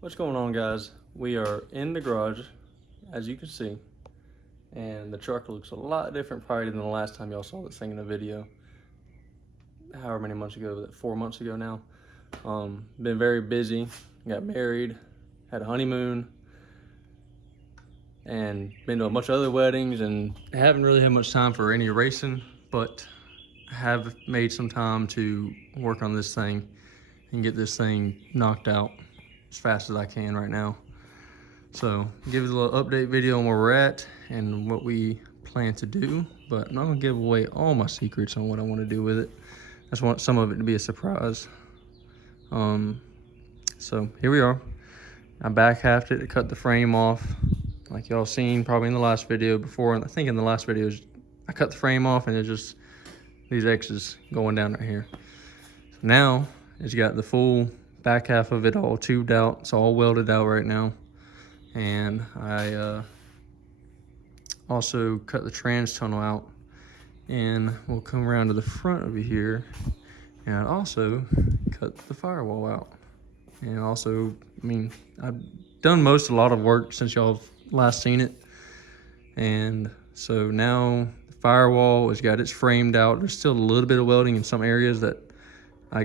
What's going on, guys? We are in the garage, as you can see, and the truck looks a lot different probably than the last time y'all saw this thing in a video. However many months ago, 4 months ago now. Been very busy, got married, had a honeymoon, and been to a bunch of other weddings, and haven't really had much time for any racing, but have made some time to work on this thing and get this thing knocked out as fast as I can right now. So give you a little update video on where we're at and what we plan to do, but I'm not gonna give away all my secrets on what I want to do with it. I just want some of it to be a surprise. So here we are. I back halved it to cut the frame off, like y'all seen probably in the last video before. I think in the last videos I cut the frame off and it's just these X's going down right here. So now it's got the full back half of it all tubed out. It's all welded out right now. And I also cut the trans tunnel out, and we'll come around to the front over here, and I also cut the firewall out. And also, I mean, I've done a lot of work since y'all have last seen it. And so now the firewall has got its framed out. There's still a little bit of welding in some areas that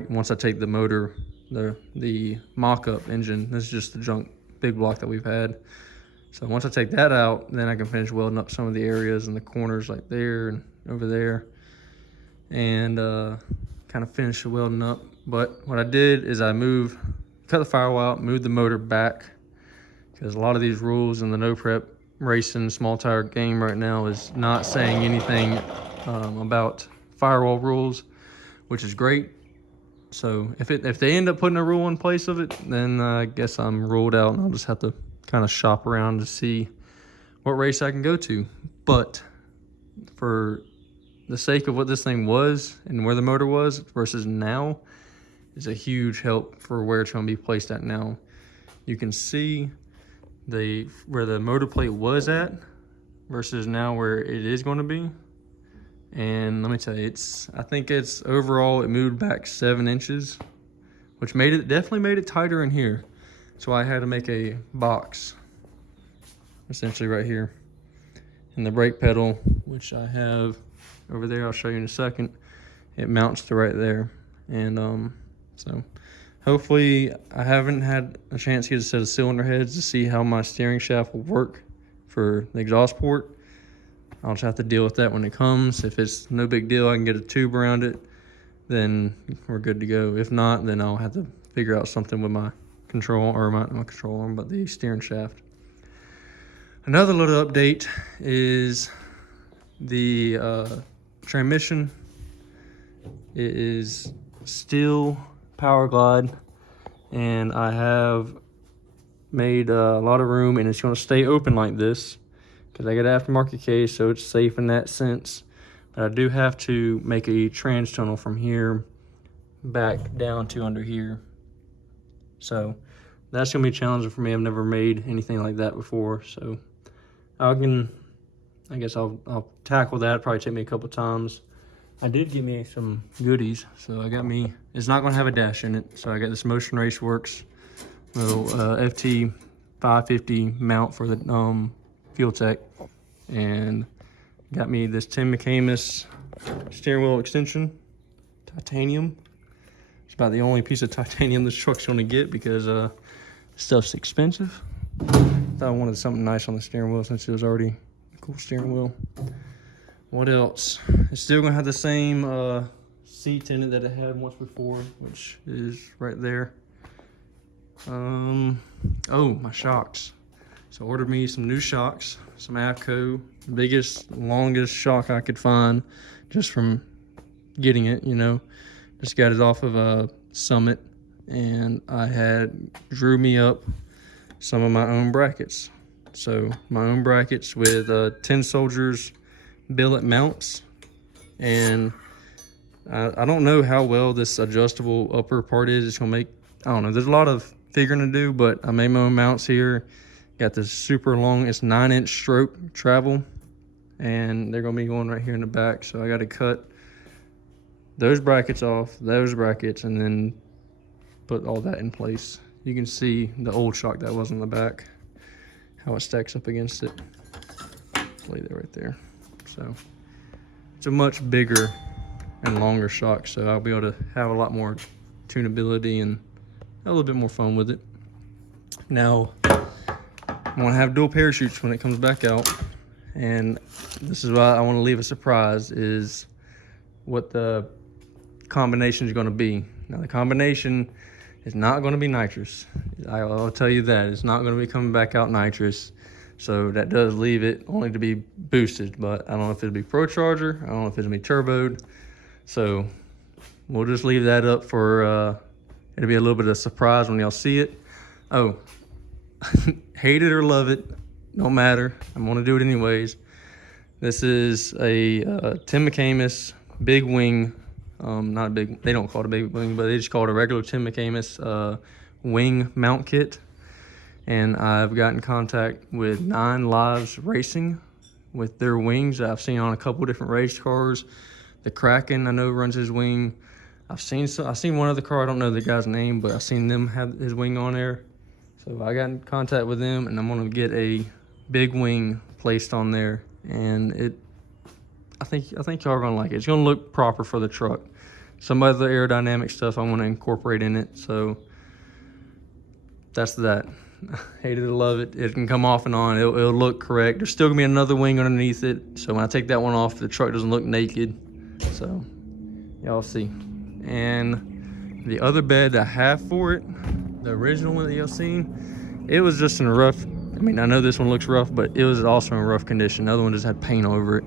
once I take the motor, the mock-up engine, this is just the junk big block that we've had. So once I take that out, then I can finish welding up some of the areas in the corners like there and over there, and kind of finish the welding up. But what I did is I cut the firewall out, moved the motor back, because a lot of these rules in the no prep racing small tire game right now is not saying anything about firewall rules, which is great. So if they end up putting a rule in place of it, then I guess I'm ruled out, and I'll just have to kind of shop around to see what race I can go to. But for the sake of what this thing was and where the motor was versus now, is a huge help for where it's going to be placed at now. You can see where the motor plate was at versus now where it is going to be. And let me tell you, I think it's overall, it moved back 7 inches, which definitely made it tighter in here. So I had to make a box, essentially right here. And the brake pedal, which I have over there, I'll show you in a second, it mounts to right there. And so hopefully, I haven't had a chance to get a set of cylinder heads to see how my steering shaft will work for the exhaust port. I'll just have to deal with that when it comes. If it's no big deal, I can get a tube around it, then we're good to go. If not, then I'll have to figure out something with my control, or not my control arm, but the steering shaft. Another little update is the transmission. It is still power glide, and I have made a lot of room, and it's going to stay open like this because I got an aftermarket case, so it's safe in that sense. But I do have to make a trans tunnel from here back down to under here. So that's going to be challenging for me. I've never made anything like that before, so I guess I'll tackle that. Probably take me a couple times. I did get me some goodies, so I got me, it's not going to have a dash in it, so I got this Motion Race Works little FT 550 mount for the Fuel Tech, and got me this Tim McCamus steering wheel extension, titanium. It's about the only piece of titanium this truck's going to get because stuff's expensive. Thought I wanted something nice on the steering wheel since it was already a cool steering wheel. What else? It's still going to have the same seats in it that it had once before, which is right there. Oh, my shocks. So I ordered me some new shocks, some Avco, biggest, longest shock I could find just from getting it, you know. Just got it off of a Summit, and I drew me up some of my own brackets. So my own brackets with 10 Soldiers billet mounts, and I don't know how well this adjustable upper part is. It's gonna make, I don't know, there's a lot of figuring to do, but I made my own mounts here. Got this super long, it's 9-inch stroke travel, and they're gonna be going right here in the back. So I got to cut those brackets off, those brackets, and then put all that in place. you can see the old shock that was in the back, how it stacks up against it. Lay that right there. So it's a much bigger and longer shock, so I'll be able to have a lot more tunability and a little bit more fun with it. Now, I'm gonna have dual parachutes when it comes back out, and this is why I want to leave a surprise, is what the combination is going to be. Now, the combination is not going to be nitrous. I'll tell you that. It's not going to be coming back out nitrous. So that does leave it only to be boosted, but I don't know if it'll be Pro Charger. I don't know if it'll be turboed. So we'll just leave that up for, it'll be a little bit of a surprise when y'all see it. Oh, hate it or love it, don't matter. I'm gonna do it anyways. This is a Tim McAmis big wing, not a big, they don't call it a big wing, but they just call it a regular Tim McAmis wing mount kit. And I've got in contact with 9 Lives Racing with their wings that I've seen on a couple different race cars. The Kraken, I know, runs his wing. I've seen one other car, I don't know the guy's name, but I've seen them have his wing on there. So I got in contact with them, and I'm gonna get a big wing placed on there. And I think y'all are gonna like it. It's gonna look proper for the truck. Some of the aerodynamic stuff I'm gonna incorporate in it. So that's that. Hate it or love it. It can come off and on. It'll look correct. There's still gonna be another wing underneath it. So when I take that one off, the truck doesn't look naked. So y'all see. And the other bed I have for it, the original one that y'all seen, it was just in a rough, I mean, I know this one looks rough, but it was also in rough condition. The other one just had paint over it.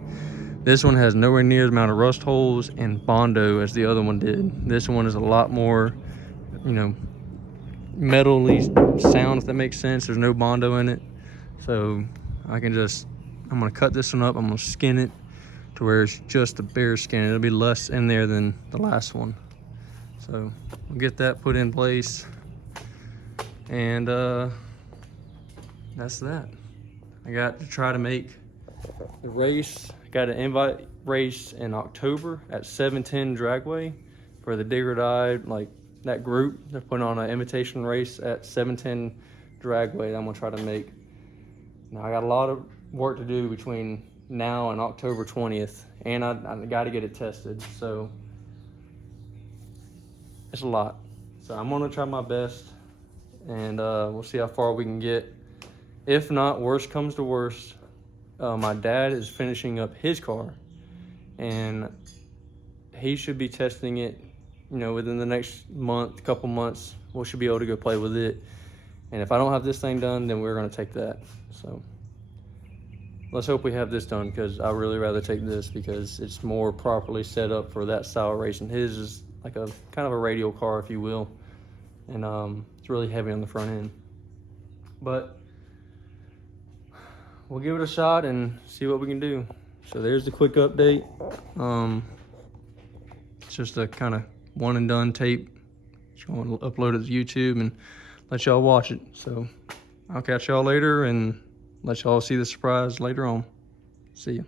This one has nowhere near the amount of rust holes and Bondo as the other one did. This one is a lot more, you know, metal-y sound, if that makes sense. There's no Bondo in it. So I'm gonna cut this one up. I'm gonna skin it to where it's just a bare skin. It'll be less in there than the last one. So we'll get that put in place. And that's that. I got to try to make the race. I got an invite race in October at 710 Dragway for the Dig or Die, like that group. They're putting on an invitation race at 710 Dragway that I'm gonna try to make. Now I got a lot of work to do between now and October 20th, and I got to get it tested. So it's a lot. So I'm gonna try my best, and we'll see how far we can get. If not, worst comes to worst, my dad is finishing up his car, and he should be testing it, you know, within the next month, couple months. We should be able to go play with it. And if I don't have this thing done, then we're gonna take that. So let's hope we have this done, because I'd really rather take this because it's more properly set up for that style of racing. His is like a kind of a radial car, if you will, and it's really heavy on the front end. But we'll give it a shot and see what we can do. So there's the quick update. It's just a kind of one and done tape. Just going to upload it to YouTube and let y'all watch it. So I'll catch y'all later and let y'all see the surprise later on. See ya.